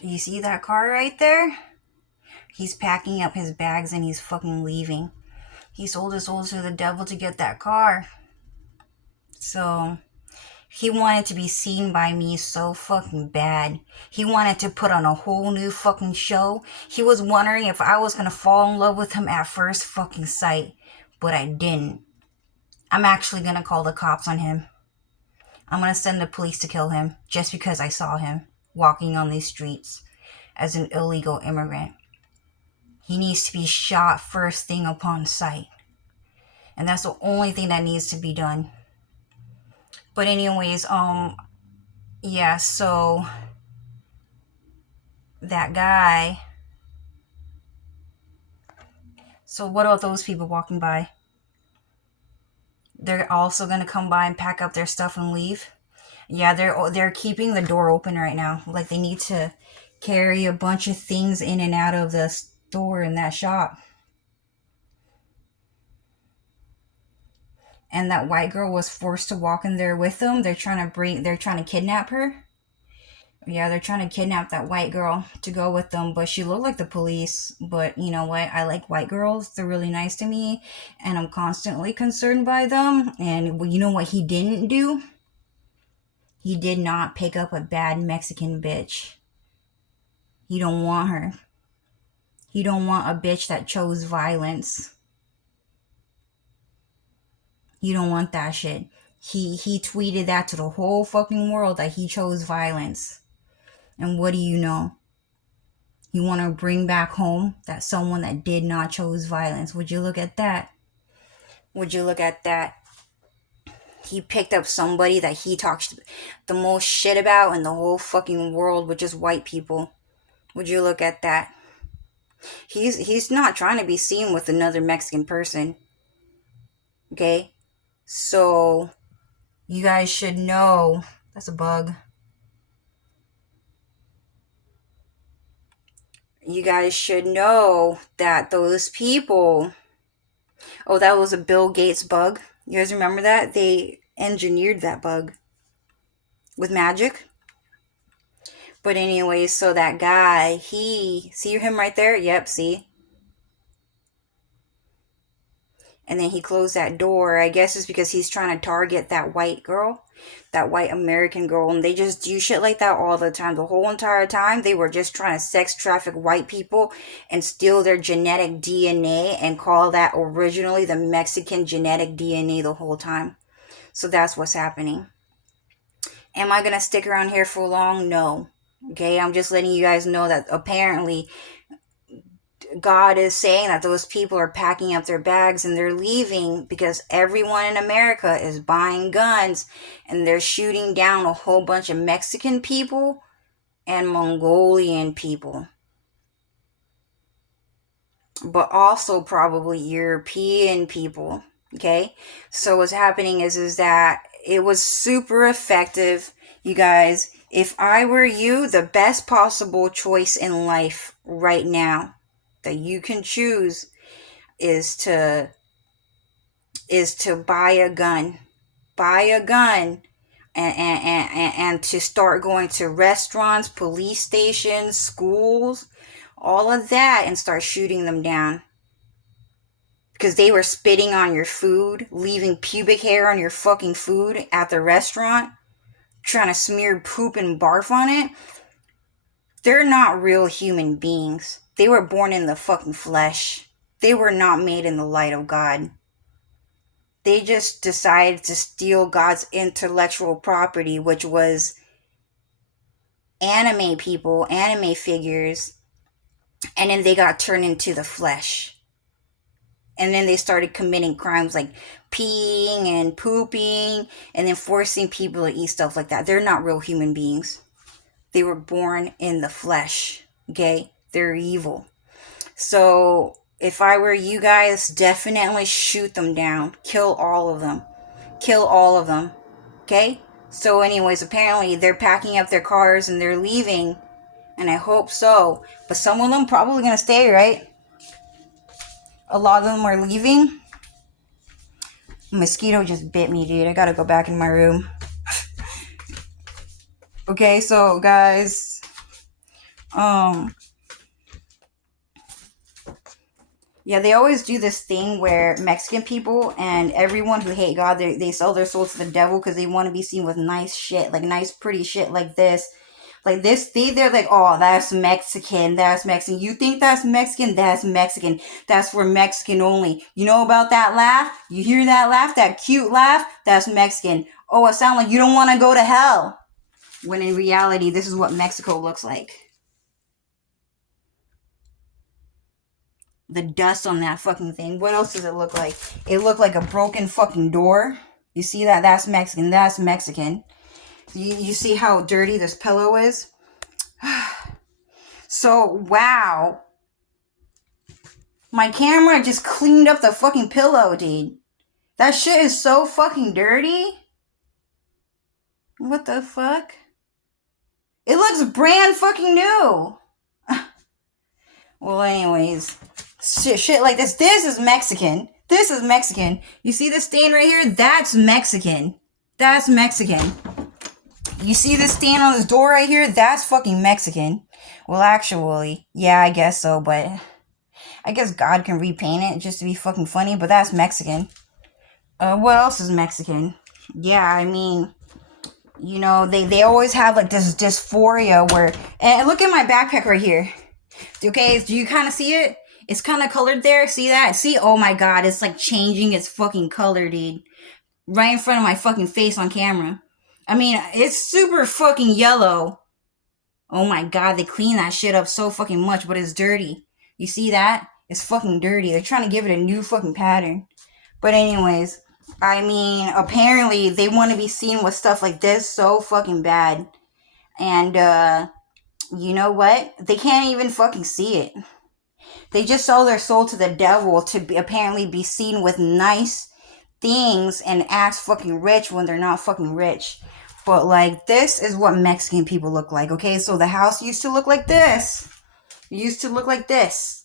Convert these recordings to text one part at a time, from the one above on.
You see that car right there? He's packing up his bags and he's fucking leaving. He sold his soul to the devil to get that car. So he wanted to be seen by me so fucking bad. He wanted to put on a whole new fucking show. He was wondering if I was gonna fall in love with him at first fucking sight. But I didn't. I'm actually gonna call the cops on him. I'm gonna send the police to kill him just because I saw him walking on these streets as an illegal immigrant. He needs to be shot first thing upon sight. And that's the only thing that needs to be done. But anyways, yeah, so that guy. So what about those people walking by? They're also gonna come by and pack up their stuff and leave. Yeah, they're keeping the door open right now. Like they need to carry a bunch of things in and out of the store in that shop. And that white girl was forced to walk in there with them. They're trying to kidnap her. Yeah, they're trying to kidnap that white girl to go with them, but she looked like the police. But you know what? I like white girls. They're really nice to me, and I'm constantly concerned by them. And you know what he didn't do? He did not pick up a bad Mexican bitch. He don't want her. He don't want a bitch that chose violence. You don't want that shit. He tweeted that to the whole fucking world that he chose violence. And what do you know? You want to bring back home that someone that did not chose violence. Would you look at that? Would you look at that? He picked up somebody that he talks the most shit about in the whole fucking world, which is white people. Would you look at that? He's not trying to be seen with another Mexican person. Okay? So you guys should know that's a bug. You guys should know that those people. Oh, that was a Bill Gates bug. You guys remember that? They engineered that bug with magic. But anyways, so that guy, he see him right there? Yep, see? And then he closed that door. I guess it's because he's trying to target that white girl, that white American girl. And they just do shit like that all the time. The whole entire time, they were just trying to sex traffic white people and steal their genetic DNA and call that originally the Mexican genetic DNA the whole time. So that's what's happening. Am I going to stick around here for long? No. Okay, I'm just letting you guys know that apparently God is saying that those people are packing up their bags and they're leaving because everyone in America is buying guns and they're shooting down a whole bunch of Mexican people and Mongolian people. But also probably European people. Okay? So what's happening is that it was super effective, you guys. If I were you, the best possible choice in life right now that you can choose is to buy a gun. Buy a gun and to start going to restaurants, police stations, schools, all of that, and start shooting them down. Because they were spitting on your food, leaving pubic hair on your fucking food at the restaurant, trying to smear poop and barf on it. They're not real human beings. They were born in the fucking flesh. They were not made in the light of God. They just decided to steal God's intellectual property, which was anime people, anime figures, and then they got turned into the flesh. And then they started committing crimes like peeing and pooping and then forcing people to eat stuff like that. They're not real human beings. They were born in the flesh. Okay? They're evil. So if I were you guys, definitely shoot them down. Kill all of them. Kill all of them. Okay? So anyways, apparently they're packing up their cars and they're leaving. And I hope so. But some of them probably going to stay, right? A lot of them are leaving. A mosquito just bit me, dude. I gotta go back in my room. Okay, so guys, Um, yeah, they always do this thing where Mexican people and everyone who hate God, they sell their souls to the devil because they want to be seen with nice shit, like nice, pretty shit like this. Like this, they're like, oh, that's Mexican, that's Mexican. You think that's Mexican? That's Mexican. That's for Mexican only. You know about that laugh? You hear that laugh? That cute laugh? That's Mexican. Oh, it sounds like you don't want to go to hell. When in reality, this is what Mexico looks like. The dust on that fucking thing. What else does it look like? It looked like a broken fucking door. You see that? That's Mexican. That's Mexican. You see how dirty this pillow is? So, wow. My camera just cleaned up the fucking pillow, dude. That shit is so fucking dirty. What the fuck? It looks brand fucking new. Well, anyways. Shit like this. This is Mexican. This is Mexican. You see this stain right here? That's Mexican. That's Mexican. You see this stain on this door right here? That's fucking Mexican. Well, actually, yeah, I guess so, but I guess God can repaint it just to be fucking funny, but that's Mexican. What else is Mexican? Yeah, I mean, you know, they always have like this dysphoria where, and look at my backpack right here. Okay, do you kind of see it? It's kind of colored there. See that? See? Oh my god, it's like changing its fucking color, dude. Right in front of my fucking face on camera. I mean, it's super fucking yellow. Oh my god, they clean that shit up so fucking much, but it's dirty. You see that? It's fucking dirty. They're trying to give it a new fucking pattern. But anyways, I mean, apparently they want to be seen with stuff like this so fucking bad. And, you know what? They can't even fucking see it. They just sold their soul to the devil to apparently be seen with nice things and act fucking rich when they're not fucking rich. But, like, this is what Mexican people look like, okay? So the house used to look like this. It used to look like this.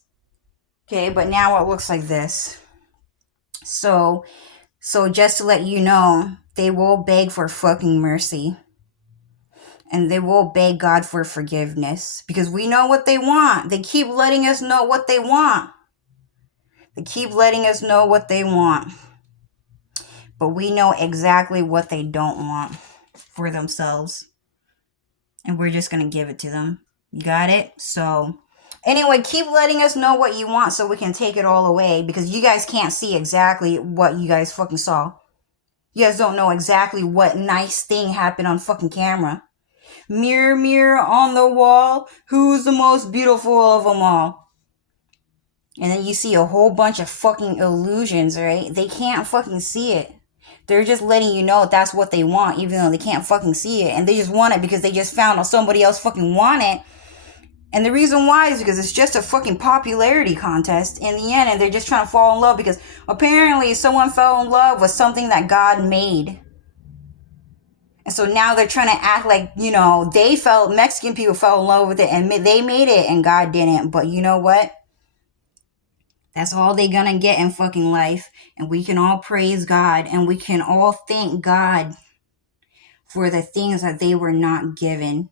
Okay, but now it looks like this. So just to let you know, they will beg for fucking mercy. And they will beg God for forgiveness. Because we know what they want. They keep letting us know what they want. They keep letting us know what they want. But we know exactly what they don't want for themselves. And we're just going to give it to them. You got it? So, anyway, keep letting us know what you want so we can take it all away. Because you guys can't see exactly what you guys fucking saw. You guys don't know exactly what nice thing happened on fucking camera. Mirror, mirror on the wall, who's the most beautiful of them all? And then you see a whole bunch of fucking illusions, right? They can't fucking see it. They're just letting you know that's what they want, even though they can't fucking see it. And they just want it because they just found out somebody else fucking want it. And the reason why is because it's just a fucking popularity contest in the end. And they're just trying to fall in love because apparently someone fell in love with something that God made. And so now they're trying to act like, you know, Mexican people fell in love with it and they made it and God didn't. But you know what? That's all they gonna get in fucking life. And we can all praise God and we can all thank God for the things that they were not given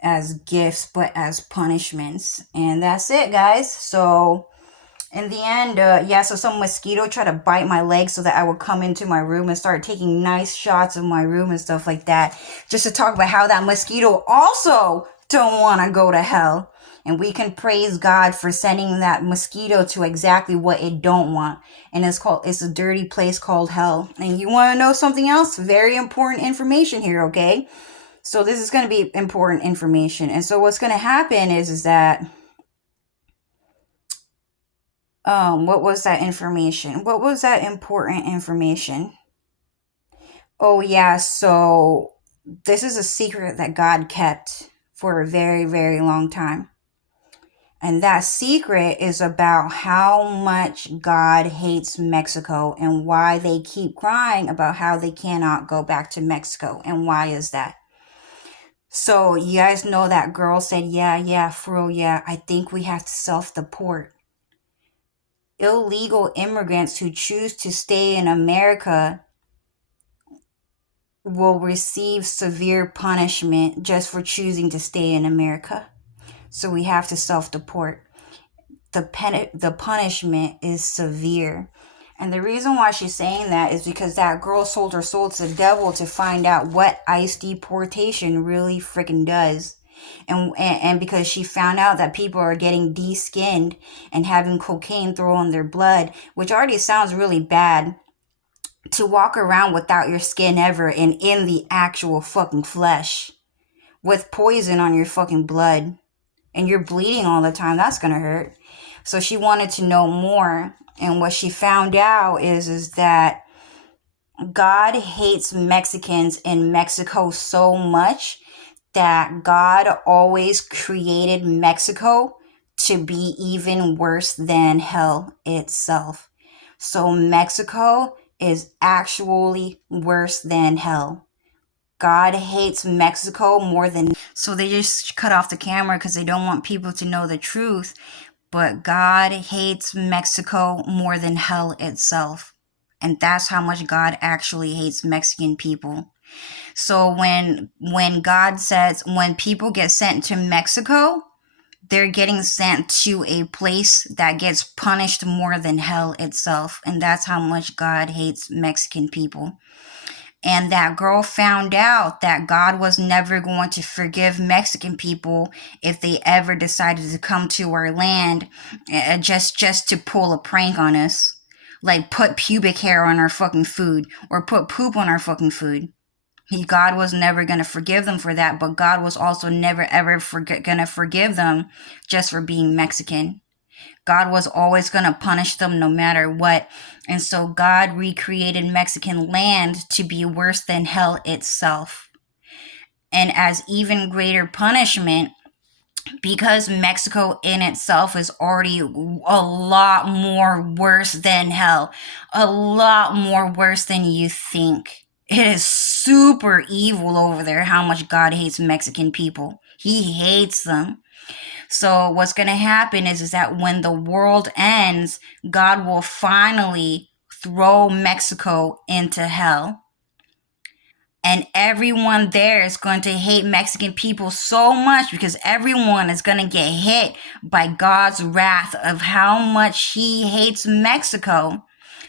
as gifts, but as punishments. And that's it, guys. So in the end, so some mosquito tried to bite my leg so that I would come into my room and start taking nice shots of my room and stuff like that. Just to talk about how that mosquito also don't want to go to hell. And we can praise God for sending that mosquito to exactly what it don't want. And it's a dirty place called hell. And you want to know something else? Very important information here, okay? So this is going to be important information. And so what's going to happen is that what was that information? What was that important information? Oh yeah, so this is a secret that God kept for a very, very long time. And that secret is about how much God hates Mexico and why they keep crying about how they cannot go back to Mexico. And why is that? So you guys know that girl said, yeah, for real, yeah, I think we have to self-deport. Illegal immigrants who choose to stay in America will receive severe punishment just for choosing to stay in America. So we have to self-deport. The punishment is severe. And the reason why she's saying that is because that girl sold her soul to the devil to find out what ICE deportation really freaking does. And because she found out that people are getting de-skinned and having cocaine thrown in their blood, which already sounds really bad, to walk around without your skin ever and in the actual fucking flesh with poison on your fucking blood and you're bleeding all the time, that's gonna hurt. So she wanted to know more, and what she found out is that God hates Mexicans in Mexico so much that God always created Mexico to be even worse than hell itself. So Mexico is actually worse than hell. God hates Mexico more than... So they just cut off the camera because they don't want people to know the truth. But God hates Mexico more than hell itself. And that's how much God actually hates Mexican people. So when God says, when people get sent to Mexico, they're getting sent to a place that gets punished more than hell itself. And that's how much God hates Mexican people. And that girl found out that God was never going to forgive Mexican people if they ever decided to come to our land just to pull a prank on us. Like put pubic hair on our fucking food or put poop on our fucking food. God was never going to forgive them for that, but God was also never ever going to forgive them just for being Mexican. God was always going to punish them no matter what. And so God recreated Mexican land to be worse than hell itself. And as even greater punishment, because Mexico in itself is already a lot more worse than hell, a lot more worse than you think. It is super evil over there how much God hates Mexican people. He hates them. So what's going to happen is that when the world ends, God will finally throw Mexico into hell. And everyone there is going to hate Mexican people so much because everyone is going to get hit by God's wrath of how much he hates Mexico,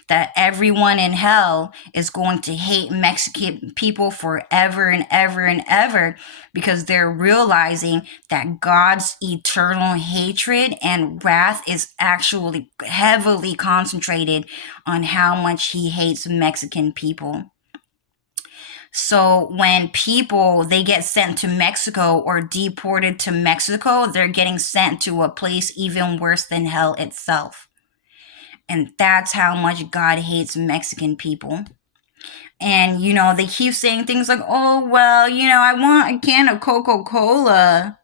that everyone in hell is going to hate Mexican people forever and ever and ever because they're realizing that God's eternal hatred and wrath is actually heavily concentrated on how much he hates Mexican people. So when people, they get sent to Mexico or deported to Mexico, they're getting sent to a place even worse than hell itself. And that's how much God hates Mexican people. And, you know, they keep saying things like, oh, well, you know, I want a can of Coca-Cola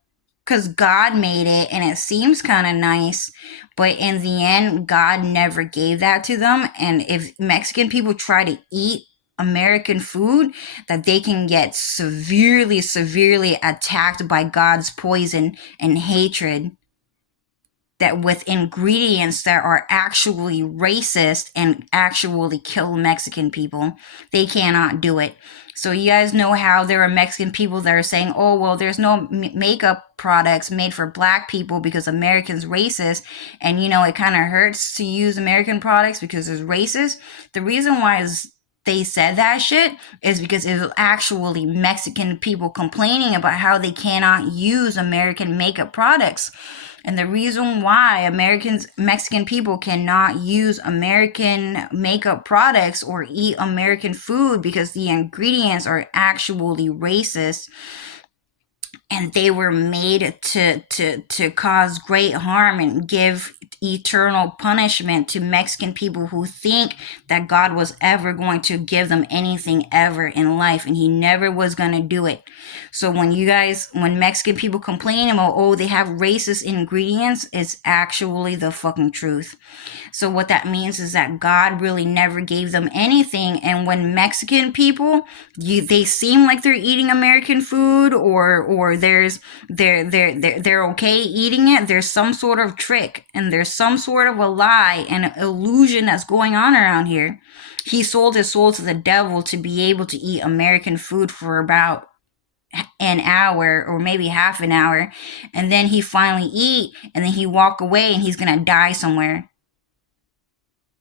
because God made it and it seems kind of nice. But in the end, God never gave that to them. And if Mexican people try to eat American food, that they can get severely, severely attacked by God's poison and hatred, that with ingredients that are actually racist and actually kill Mexican people. They cannot do it. So you guys know how there are Mexican people that are saying, oh, well, there's no makeup products made for black people because Americans racist. And, you know, it kind of hurts to use American products because it's racist. The reason why is they said that shit is because it was actually Mexican people complaining about how they cannot use American makeup products. And the reason why Mexican people cannot use American makeup products or eat American food because the ingredients are actually racist. And they were made to cause great harm and give eternal punishment to Mexican people who think that God was ever going to give them anything ever in life, and he never was going to do it. So when Mexican people complain about, oh, they have racist ingredients, it's actually the fucking truth. So what that means is that God really never gave them anything. And when Mexican people, they seem like they're eating American food or they're okay eating it, there's some sort of trick and there's some sort of a lie and illusion that's going on around here. He sold his soul to the devil to be able to eat American food for about an hour or maybe half an hour, and then he finally eat and then he walk away and he's gonna die somewhere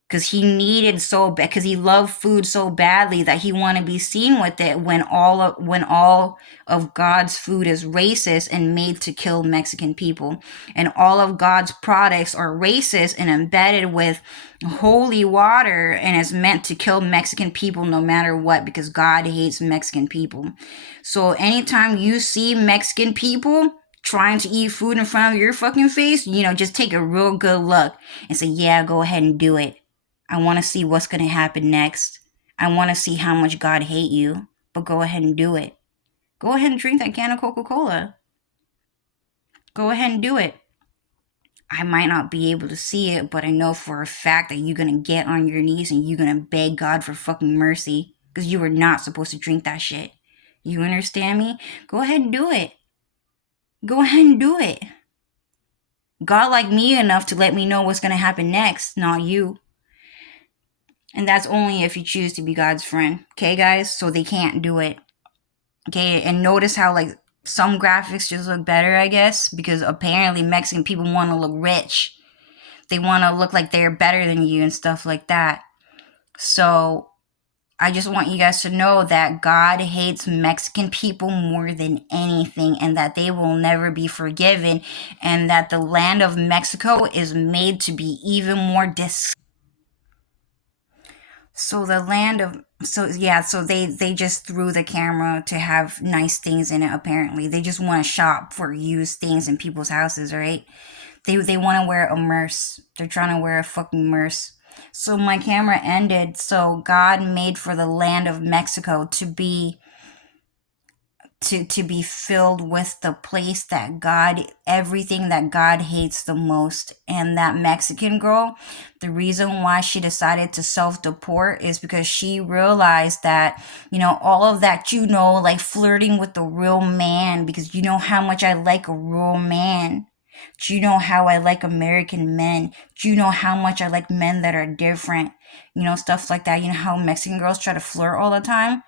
because he needed so bad, because he loved food so badly that he want to be seen with it, when all of God's food is racist and made to kill Mexican people, and all of God's products are racist and embedded with holy water and is meant to kill Mexican people no matter what, because God hates Mexican people. So anytime you see Mexican people trying to eat food in front of your fucking face, just take a real good look and say, yeah, go ahead and do it. I want to see what's going to happen next. I want to see how much God hate you, but go ahead and do it. Go ahead and drink that can of Coca-Cola. Go ahead and do it. I might not be able to see it, but I know for a fact that you're going to get on your knees and you're going to beg God for fucking mercy, because you were not supposed to drink that shit. You understand me? Go ahead and do it. Go ahead and do it. God liked me enough to let me know what's going to happen next, not you. And that's only if you choose to be God's friend. Okay, guys? So they can't do it. Okay, and notice how, like, some graphics just look better, I guess, because apparently Mexican people want to look rich. They want to look like they're better than you and stuff like that. So I just want you guys to know that God hates Mexican people more than anything, and that they will never be forgiven, and that the land of Mexico is made to be even more So they just threw the camera to have nice things in it. Apparently, they just want to shop for used things in people's houses, right? They want to wear a merce. They're trying to wear a fucking merce. So my camera ended. So God made for the land of Mexico to be filled with the place that everything that God hates the most. And that Mexican girl, the reason why she decided to self-deport is because she realized that, all of that, like flirting with the real man, because you know how much I like a real man. Do you know how I like American men? Do you know how much I like men that are different? Stuff like that. You know how Mexican girls try to flirt all the time?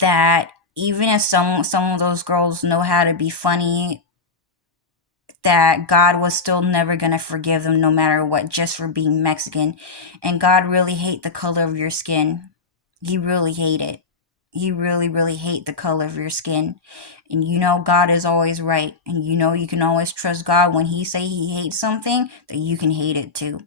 That even if some of those girls know how to be funny, that God was still never going to forgive them no matter what, just for being Mexican. And God really hate the color of your skin. He really hate it. He really, really hate the color of your skin. And God is always right. And you can always trust God when he say he hates something, that you can hate it too.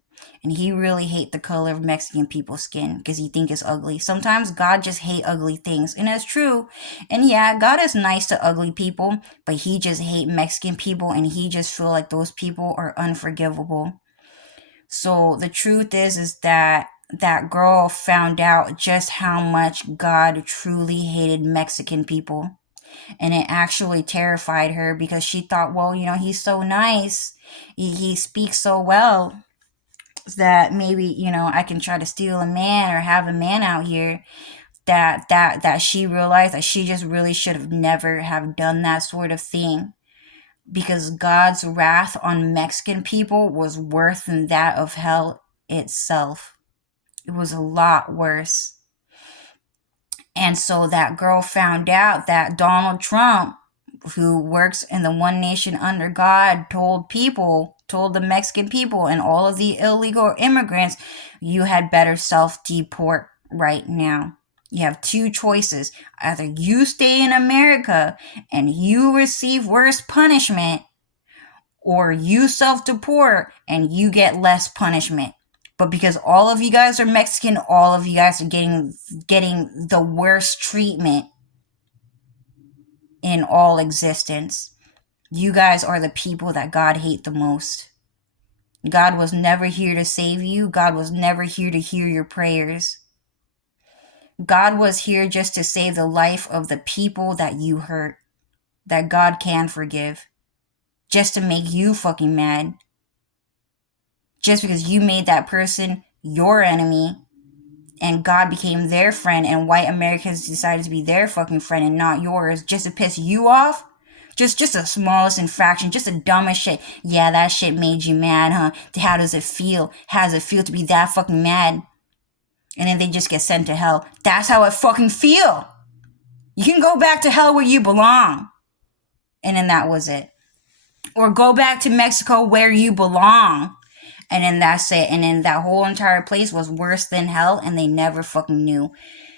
And he really hate the color of Mexican people's skin because he think it's ugly. Sometimes God just hate ugly things. And that's true. And yeah, God is nice to ugly people, but he just hate Mexican people, and he just feel like those people are unforgivable. So the truth is that that girl found out just how much God truly hated Mexican people. And it actually terrified her, because she thought, well, he's so nice. He speaks so well, that maybe, I can try to steal a man or have a man out here. That she realized that she just really should have never have done that sort of thing, because God's wrath on Mexican people was worse than that of hell itself. It was a lot worse. And so that girl found out that Donald Trump, who works in the One Nation Under God, told the Mexican people and all of the illegal immigrants, you had better self-deport right now. You have two choices. Either you stay in America and you receive worse punishment, or you self-deport and you get less punishment. But because all of you guys are Mexican, all of you guys are getting the worst treatment in all existence. You guys are the people that God hate the most. God was never here to save you. God was never here to hear your prayers. God was here just to save the life of the people that you hurt, that God can forgive, just to make you fucking mad. Just because you made that person your enemy, and God became their friend, and white Americans decided to be their fucking friend and not yours, just to piss you off. Just the smallest infraction, just the dumbest shit. Yeah, that shit made you mad, huh? How does it feel? How does it feel to be that fucking mad? And then they just get sent to hell. That's how it fucking feel. You can go back to hell where you belong. And then that was it. Or go back to Mexico where you belong. And then that's it. And then that whole entire place was worse than hell, and they never fucking knew.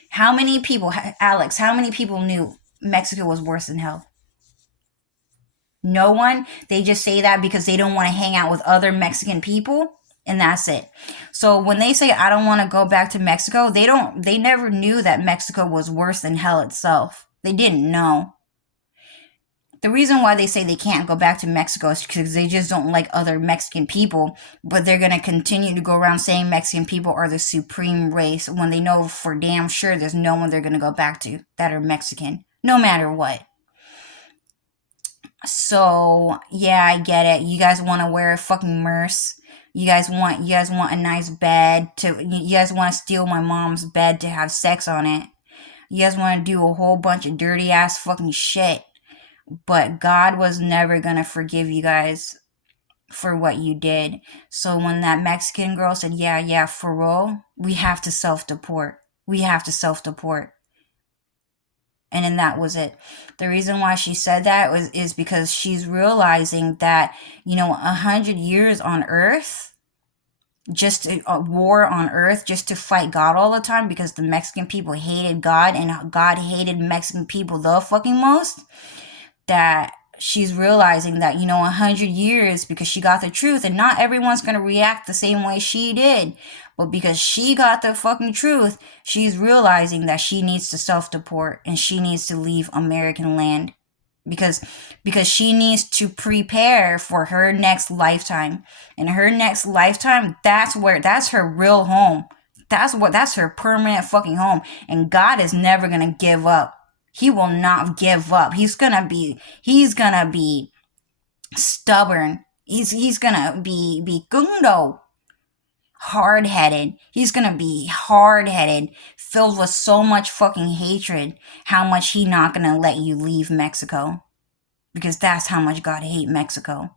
How many people, Alex, how many people knew Mexico was worse than hell? No one. They just say that because they don't want to hang out with other Mexican people, and that's it. So when they say I don't want to go back to Mexico, they never knew that Mexico was worse than hell itself. They didn't know. The reason why they say they can't go back to Mexico is because they just don't like other Mexican people, but they're going to continue to go around saying Mexican people are the supreme race when they know for damn sure there's no one they're going to go back to that are Mexican, no matter what. So, yeah, I get it. You guys want to wear a fucking merce. You guys want a nice bed you guys want to steal my mom's bed to have sex on it. You guys want to do a whole bunch of dirty ass fucking shit. But God was never going to forgive you guys for what you did. So when that Mexican girl said, yeah, for real, we have to self-deport. We have to self-deport. And then that was it. The reason why she said that is because she's realizing that, 100 years on Earth, just a war on Earth, just to fight God all the time because the Mexican people hated God and God hated Mexican people the fucking most, that she's realizing that, 100 years, because she got the truth, and not everyone's going to react the same way she did, but because she got the fucking truth, she's realizing that she needs to self-deport and she needs to leave American land because she needs to prepare for her next lifetime. And her next lifetime, that's her real home. That's her permanent fucking home. And God is never going to give up. He will not give up. He's gonna be stubborn. He's gonna be gundo, hard-headed. He's gonna be hard-headed, filled with so much fucking hatred. How much he not gonna let you leave Mexico, because that's how much God hate Mexico.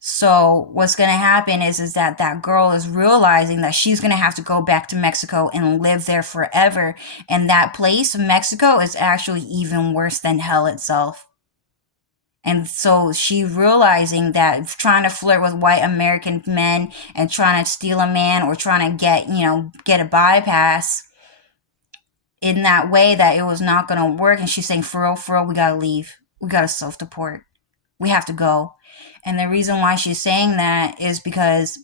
So what's going to happen is that girl is realizing that she's going to have to go back to Mexico and live there forever. And that place, Mexico, is actually even worse than hell itself. And so she's realizing that trying to flirt with white American men and trying to steal a man or trying to get a bypass in that way, that it was not going to work. And she's saying, for real, we got to leave. We got to self-deport. We have to go. And the reason why she's saying that is because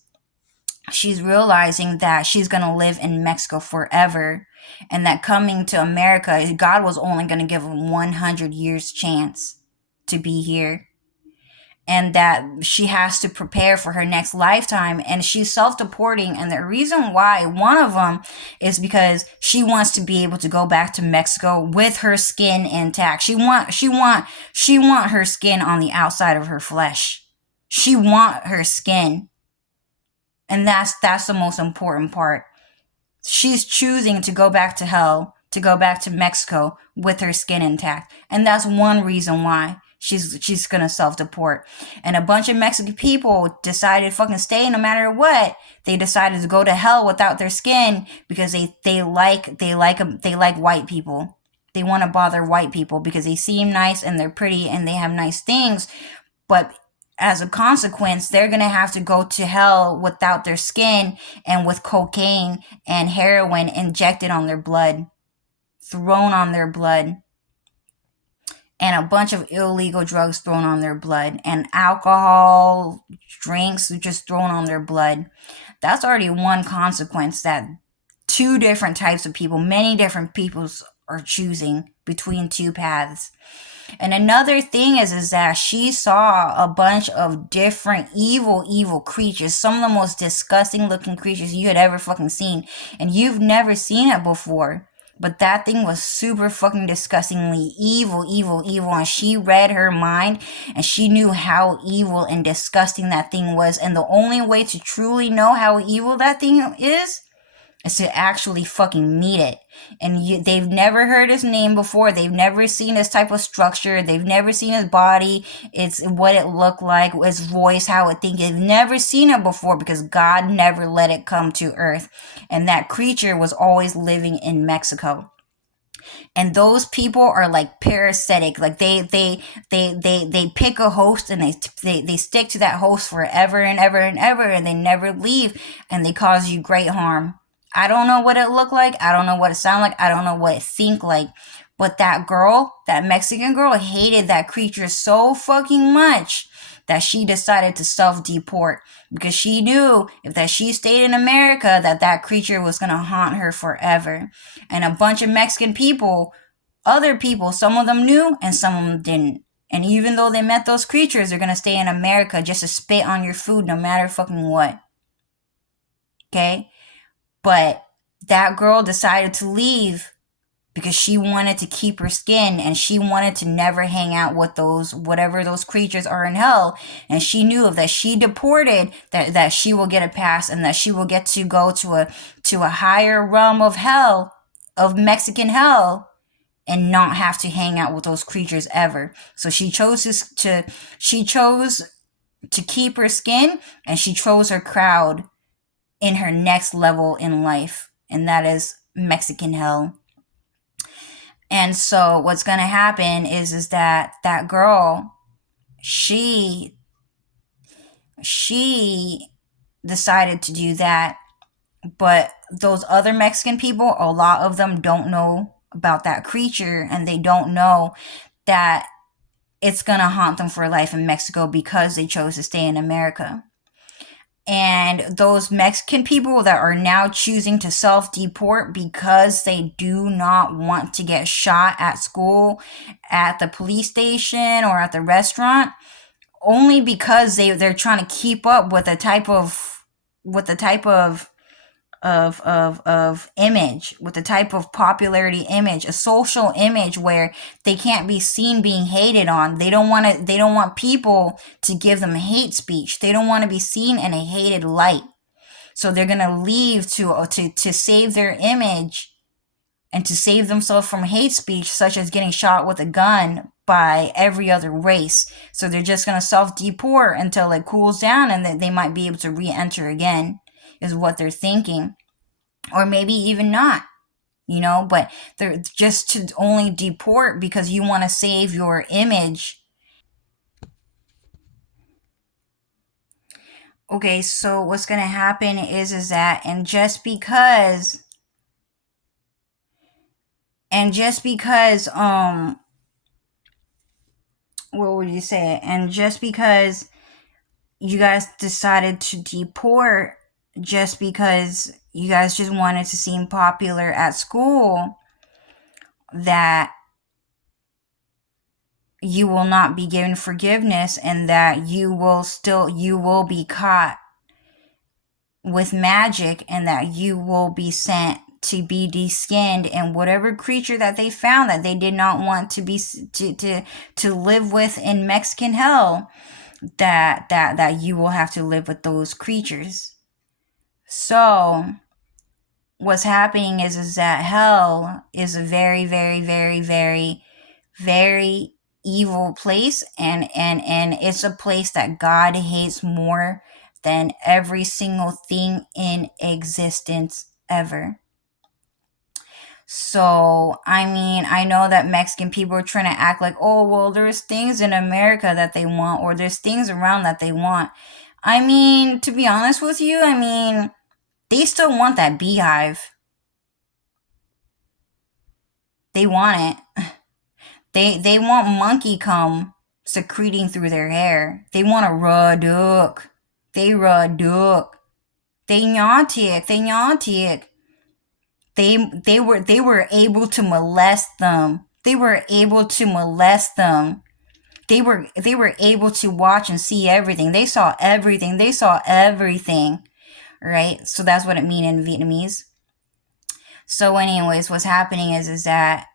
she's realizing that she's going to live in Mexico forever, and that coming to America, God was only going to give her 100 years chance to be here, and that she has to prepare for her next lifetime. And she's self-deporting, and the reason why, one of them, is because she wants to be able to go back to Mexico with her skin intact. She want her skin on the outside of her flesh. She want her skin. And that's the most important part. She's choosing to go back to hell, to go back to Mexico with her skin intact. And that's one reason why she's gonna self-deport. And a bunch of Mexican people decided to fucking stay no matter what. They decided to go to hell without their skin because they like white people. They want to bother white people because they seem nice and they're pretty and they have nice things. But as a consequence, they're going to have to go to hell without their skin and with cocaine and heroin injected on their blood, thrown on their blood, and a bunch of illegal drugs thrown on their blood, and alcohol, drinks just thrown on their blood. That's already one consequence that two different types of people, many different peoples, are choosing between two paths. And another thing is that she saw a bunch of different evil creatures, some of the most disgusting looking creatures you had ever fucking seen. And you've never seen it before. But that thing was super fucking disgustingly evil. And she read her mind and she knew how evil and disgusting that thing was. And the only way to truly know how evil that thing is is to actually fucking meet it. And they've never heard his name before. They've never seen his type of structure. They've never seen his body. It's what it looked like, his voice, how it thinks. They've never seen it before because God never let it come to earth. And that creature was always living in Mexico. And those people are like parasitic. Like they pick a host and they stick to that host forever and ever and ever, and they never leave, and they cause you great harm. I don't know what it looked like. I don't know what it sounded like. I don't know what it think like. But that girl, that Mexican girl, hated that creature so fucking much that she decided to self-deport because she knew if that she stayed in America that creature was going to haunt her forever. And a bunch of Mexican people, other people, some of them knew and some of them didn't. And even though they met those creatures, they're going to stay in America just to spit on your food no matter fucking what. Okay? But that girl decided to leave because she wanted to keep her skin and she wanted to never hang out with those, whatever those creatures are in hell. And she knew if that she deported, that she will get a pass and that she will get to go to a higher realm of hell, of Mexican hell, and not have to hang out with those creatures ever. So she chose to keep her skin, and she chose her crowd in her next level in life, and that is Mexican hell. And so what's going to happen is that girl, she decided to do that, but those other Mexican people, a lot of them don't know about that creature, and they don't know that it's going to haunt them for life in Mexico because they chose to stay in America. And those Mexican people that are now choosing to self-deport because they do not want to get shot at school, at the police station, or at the restaurant, only because they're trying to keep up with the type of image, with the type of popularity image, a social image where they can't be seen being hated on. They don't want people to give them hate speech. They don't want to be seen in a hated light. So they're going to leave to save their image and to save themselves from hate speech, such as getting shot with a gun by every other race. So they're just going to self-deport until it cools down and that they might be able to re-enter again, is what they're thinking. Or maybe even not, but they're just to only deport because you want to save your image. Okay, so what's going to happen is that, and just because, what would you say? And just because you guys decided to deport, just because you guys just wanted to seem popular at school, that you will not be given forgiveness, and that you will be caught with magic, and that you will be sent to be deskinned, and whatever creature that they found that they did not want to be to live with in Mexican hell, that you will have to live with those creatures. So what's happening is that hell is a very, very, very, very, very evil place, and it's a place that God hates more than every single thing in existence ever. So, I mean, I know that Mexican people are trying to act like, oh, well, there's things in America that they want, or there's things around that they want. I mean, to be honest with you, I mean, they still want that beehive. They want it. They want monkey cum secreting through their hair. They want a raw duck. They raw duck. They naughty. They naughty. They were able to molest them. They were able to molest them. They were able to watch and see everything. They saw everything. They saw everything. Right? So that's what it means in Vietnamese. So anyways, what's happening is that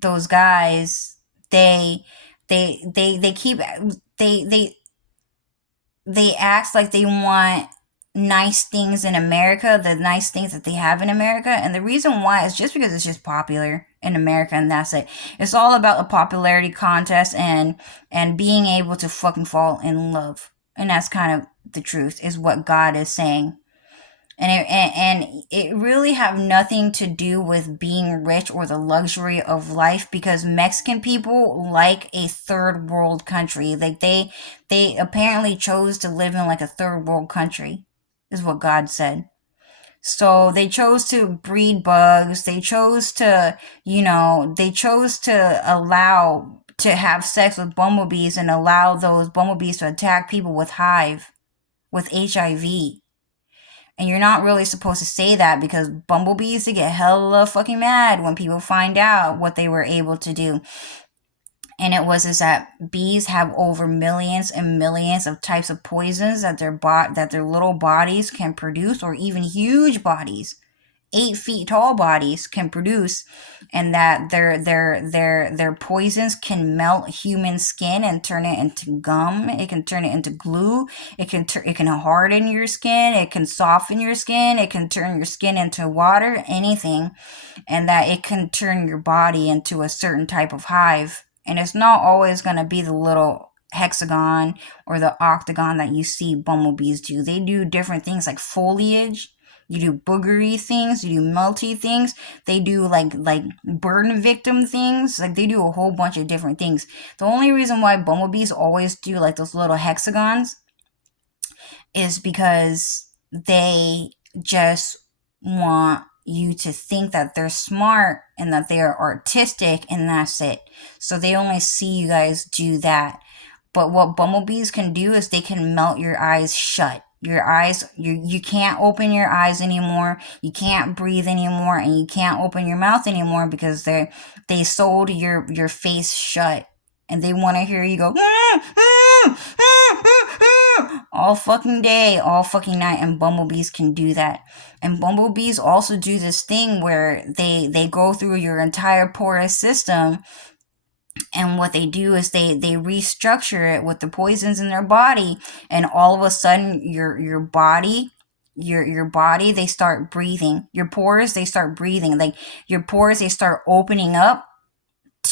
those guys, they keep they act like they want nice things in America, the nice things that they have in America. And the reason why is just because it's just popular in America, and that's it. It's all about a popularity contest and being able to fucking fall in love. And that's kind of the truth, is what God is saying. And it really have nothing to do with being rich or the luxury of life, because Mexican people like a third world country. Like they apparently chose to live in like a third world country, is what God said. So they chose to breed bugs. They chose to, they chose to allow to have sex with bumblebees and allow those bumblebees to attack people with with HIV. And you're not really supposed to say that, because bumblebees, they get hella fucking mad when people find out what they were able to do. And it was is that bees have over millions and millions of types of poisons that their little bodies can produce, or even huge bodies, 8 feet tall bodies can produce, and that their poisons can melt human skin and turn it into gum. It can turn it into glue. It can harden your skin. It can soften your skin. It can turn your skin into water, anything, and that it can turn your body into a certain type of hive. And it's not always going to be the little hexagon or the octagon that you see bumblebees do. They do different things like foliage. You do boogery things, you do melty things, they do like burn victim things, like they do a whole bunch of different things. The only reason why bumblebees always do like those little hexagons is because they just want you to think that they're smart and that they are artistic, and that's it. So they only see you guys do that. But what bumblebees can do is they can melt your eyes shut. Your eyes, you can't open your eyes anymore. You can't breathe anymore, and you can't open your mouth anymore, because they sold your face shut, and they want to hear you go all fucking day, all fucking night. And bumblebees can do that. And bumblebees also do this thing where they go through your entire porous system. And what they do is they restructure it with the poisons in their body, and all of a sudden your body, they start breathing. Your pores, they start breathing. Like your pores, they start opening up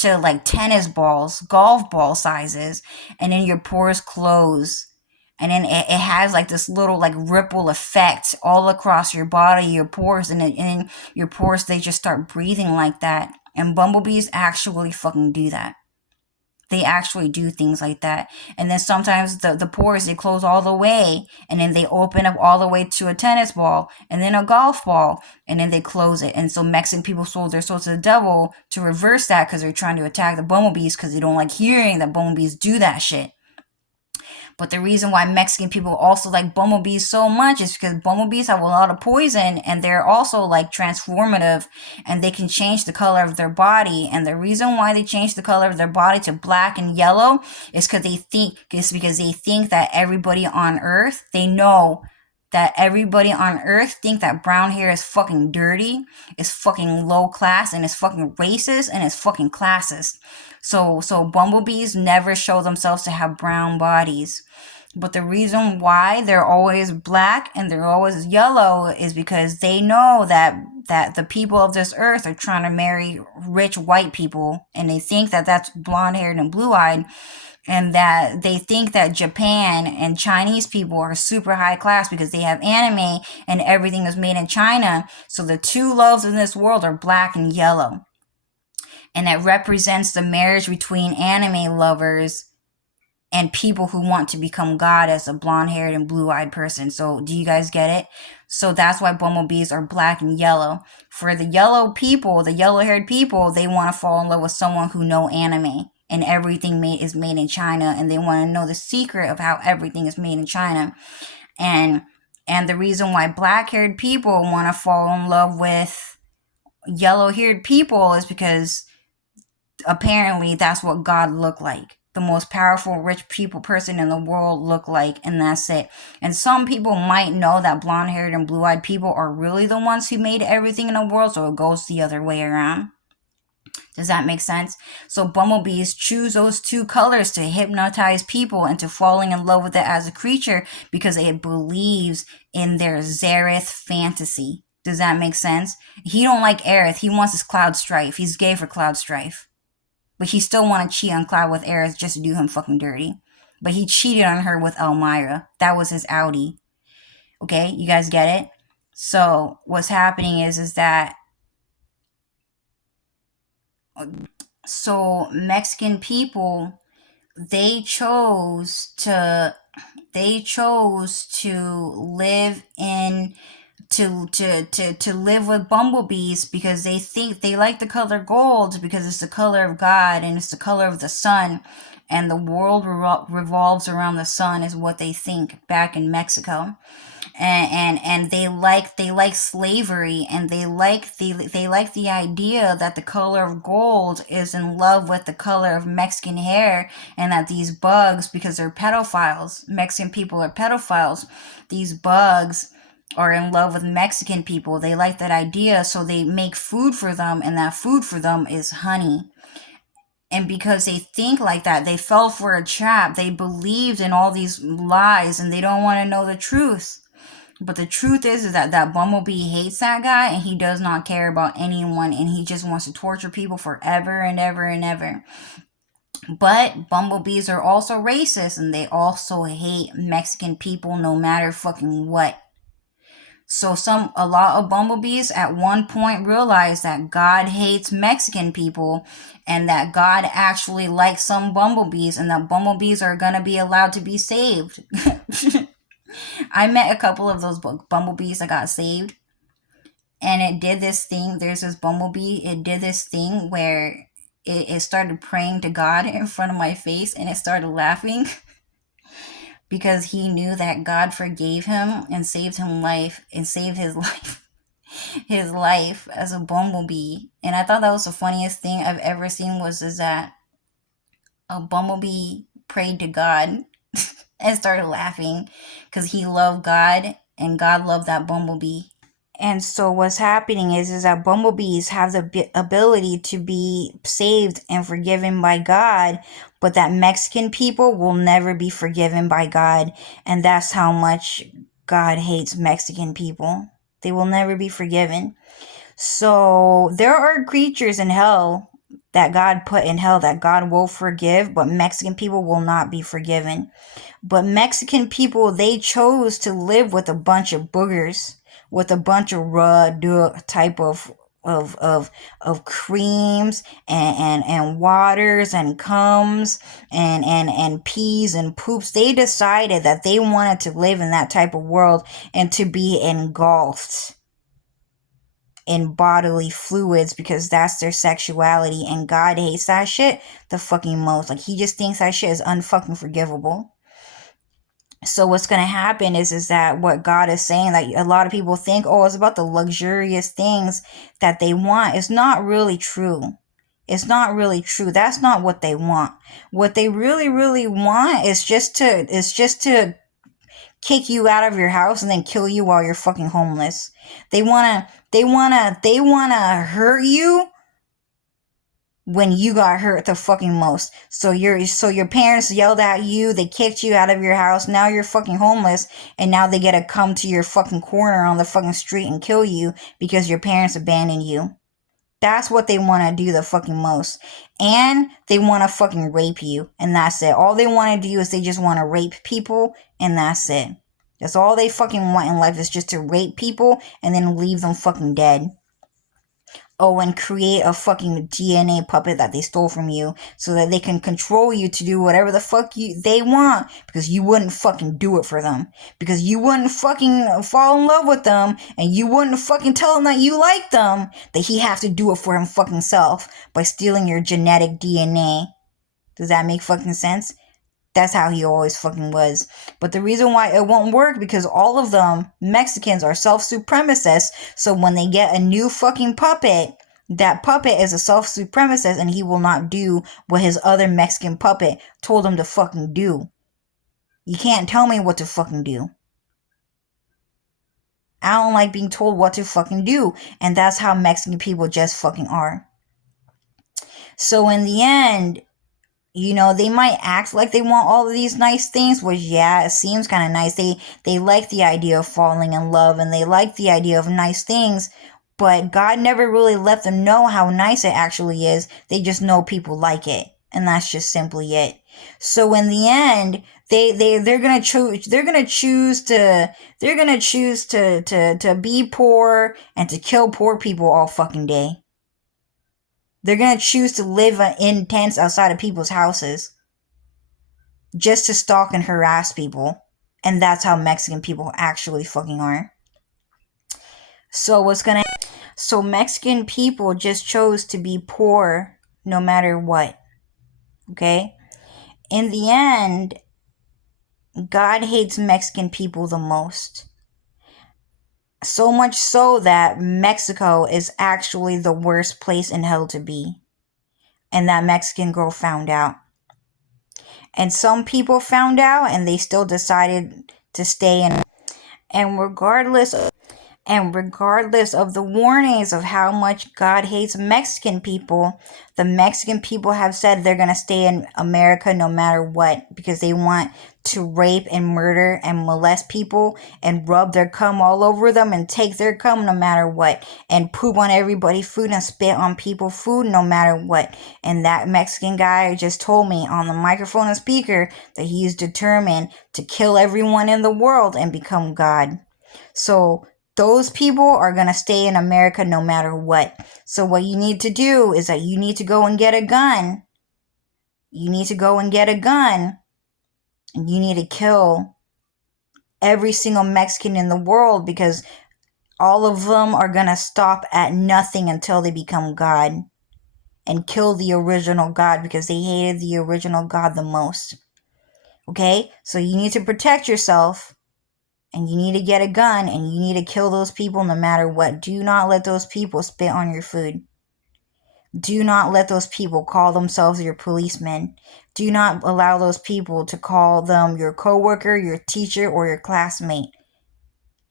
to like tennis balls, golf ball sizes, and then your pores close. And then it has like this little like ripple effect all across your body, your pores, and your pores, they just start breathing like that. And bumblebees actually fucking do that. They actually do things like that. And then sometimes the pores, they close all the way, and then they open up all the way to a tennis ball and then a golf ball, and then they close it. And so Mexican people sold their soul to the devil to reverse that, because they're trying to attack the bumblebees, because they don't like hearing that bumblebees do that shit. But the reason why Mexican people also like bumblebees so much is because bumblebees have a lot of poison, and they're also like transformative, and they can change the color of their body. And the reason why they change the color of their body to black and yellow is because they think that everybody on Earth, they know that everybody on Earth think that brown hair is fucking dirty, is fucking low class, and is fucking racist, and is fucking classist. So bumblebees never show themselves to have brown bodies. But the reason why they're always black and they're always yellow is because they know that the people of this earth are trying to marry rich white people, and they think that that's blonde-haired and blue-eyed, and that they think that Japan and Chinese people are super high class because they have anime and everything is made in China. So the two loves in this world are black and yellow. And that represents the marriage between anime lovers and people who want to become God as a blonde-haired and blue-eyed person. So do you guys get it? So that's why bumblebees are black and yellow. For the yellow people, the yellow-haired people, they want to fall in love with someone who know anime and everything is made in China, and they want to know the secret of how everything is made in China. And the reason why black-haired people want to fall in love with yellow-haired people is because apparently that's what God looked like. The most powerful rich person in the world look like, and that's it. And some people might know that blonde-haired and blue-eyed people are really the ones who made everything in the world, so it goes the other way around. Does that make sense? So bumblebees choose those two colors to hypnotize people into falling in love with it as a creature because it believes in their Zareth fantasy. Does that make sense? He don't like Aerith. He wants his Cloud Strife. He's gay for Cloud Strife. But he still want to cheat on Cloud with Aerith just to do him fucking dirty. But he cheated on her with Elmira. That was his outie. Okay, you guys get it? So what's happening is that so Mexican people, they chose to live in to live with bumblebees because they think they like the color gold because it's the color of God and it's the color of the sun, and the world revolves around the sun is what they think back in Mexico. And they like slavery, and they like the idea that the color of gold is in love with the color of Mexican hair, and that these bugs, because they're pedophiles, Mexican people are pedophiles, these bugs are in love with Mexican people. They like that idea, so they make food for them, and that food for them is honey. And because they think like that, they fell for a trap. They believed in all these lies, and they don't want to know the truth. But the truth is that Bumblebee hates that guy, and he does not care about anyone, and he just wants to torture people forever and ever and ever. But bumblebees are also racist, and they also hate Mexican people no matter fucking what. So a lot of bumblebees at one point realized that God hates Mexican people, and that God actually likes some bumblebees, and that bumblebees are gonna be allowed to be saved. I met a couple of those bumblebees that got saved, and it did this thing. There's this bumblebee. It did this thing where it started praying to God in front of my face, and it started laughing because he knew that God forgave him and saved him life and saved his life as a bumblebee. And I thought that was the funniest thing I've ever seen, is that a bumblebee prayed to God and started laughing because he loved God and God loved that bumblebee. And so what's happening is that bumblebees have the ability to be saved and forgiven by God, but that Mexican people will never be forgiven by God, and that's how much God hates Mexican people. They will never be forgiven. So there are creatures in hell that God put in hell that God will forgive, but Mexican people will not be forgiven. But Mexican people, they chose to live with a bunch of boogers, with a bunch of raw type of creams and waters and cums and peas and poops. They decided that they wanted to live in that type of world and to be engulfed in bodily fluids because that's their sexuality, and God hates that shit the fucking most. Like, he just thinks that shit is unfucking forgivable. So what's going to happen is that what God is saying, that a lot of people think, oh, it's about the luxurious things that they want. It's not really true. It's not really true. That's not what they want. What they really, really want is just to kick you out of your house and then kill you while you're fucking homeless. They wanna hurt you when you got hurt the fucking most. So your parents yelled at you, they kicked you out of your house, now you're fucking homeless, and now they get to come to your fucking corner on the fucking street and kill you because your parents abandoned you. That's what they want to do the fucking most. And they want to fucking rape you, and that's it. All they want to do is they just want to rape people, and that's it. That's all they fucking want in life, is just to rape people and then leave them fucking dead. Oh, and create a fucking DNA puppet that they stole from you so that they can control you to do whatever the fuck they want, because you wouldn't fucking do it for them. Because you wouldn't fucking fall in love with them, and you wouldn't fucking tell them that you like them, that he have to do it for him fucking self by stealing your genetic DNA. Does that make fucking sense? That's how he always fucking was. But the reason why it won't work, because all of them, Mexicans, are self-supremacists. So when they get a new fucking puppet, that puppet is a self-supremacist, and he will not do what his other Mexican puppet told him to fucking do. You can't tell me what to fucking do. I don't like being told what to fucking do. And that's how Mexican people just fucking are. So in the end, they might act like they want all of these nice things, which, yeah, it seems kind of nice. They like the idea of falling in love, and they like the idea of nice things, but God never really let them know how nice it actually is. They just know people like it, and that's just simply it. So in the end, they're gonna choose to be poor and to kill poor people all fucking day. They're gonna choose to live in tents outside of people's houses just to stalk and harass people. And that's how Mexican people actually fucking are. So Mexican people just chose to be poor no matter what. Okay? In the end, God hates Mexican people the most. So much so that Mexico is actually the worst place in hell to be. And that Mexican girl found out. And some people found out and they still decided to stay in. And regardless of the warnings of how much God hates Mexican people, the Mexican people have said they're going to stay in America no matter what, because they want to rape and murder and molest people and rub their cum all over them and take their cum no matter what, and poop on everybody's food and spit on people's food no matter what. And that Mexican guy just told me on the microphone and speaker that he is determined to kill everyone in the world and become God. So those people are going to stay in America no matter what. So what you need to do is that you need to go and get a gun. You need to go and get a gun. And you need to kill every single Mexican in the world, because all of them are going to stop at nothing until they become God and kill the original God, because they hated the original God the most. Okay? So you need to protect yourself. And you need to get a gun, and you need to kill those people no matter what. Do not let those people spit on your food. Do not let those people call themselves your policemen. Do not allow those people to call them your coworker, your teacher, or your classmate.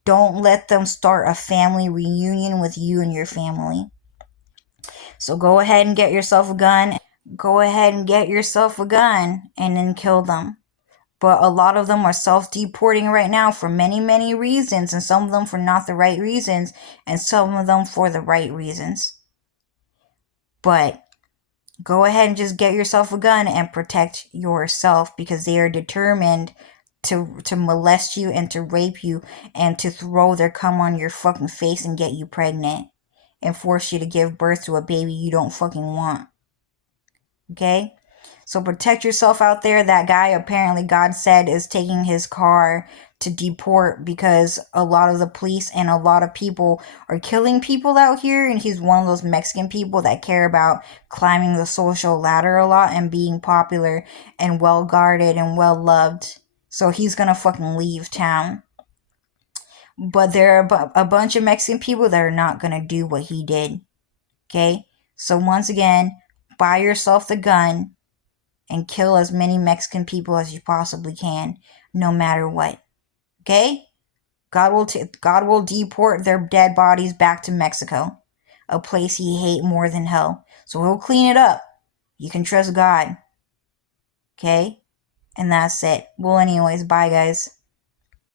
Don't let them start a family reunion with you and your family. So go ahead and get yourself a gun. Go ahead and get yourself a gun and then kill them. But a lot of them are self-deporting right now for many, many reasons, and some of them for not the right reasons, and some of them for the right reasons. But go ahead and just get yourself a gun and protect yourself, because they are determined to molest you and to rape you and to throw their cum on your fucking face and get you pregnant and force you to give birth to a baby you don't fucking want. Okay? So protect yourself out there. That guy, apparently God said, is taking his car to deport because a lot of the police and a lot of people are killing people out here, and he's one of those Mexican people that care about climbing the social ladder a lot and being popular and well guarded and well loved. So he's gonna fucking leave town. But there are a bunch of Mexican people that are not gonna do what he did. Okay? So once again, buy yourself the gun and kill as many Mexican people as you possibly can, no matter what. Okay? God will deport their dead bodies back to Mexico, a place he hate more than hell. So he'll clean it up. You can trust God. Okay? And that's it. Well, anyways, bye guys.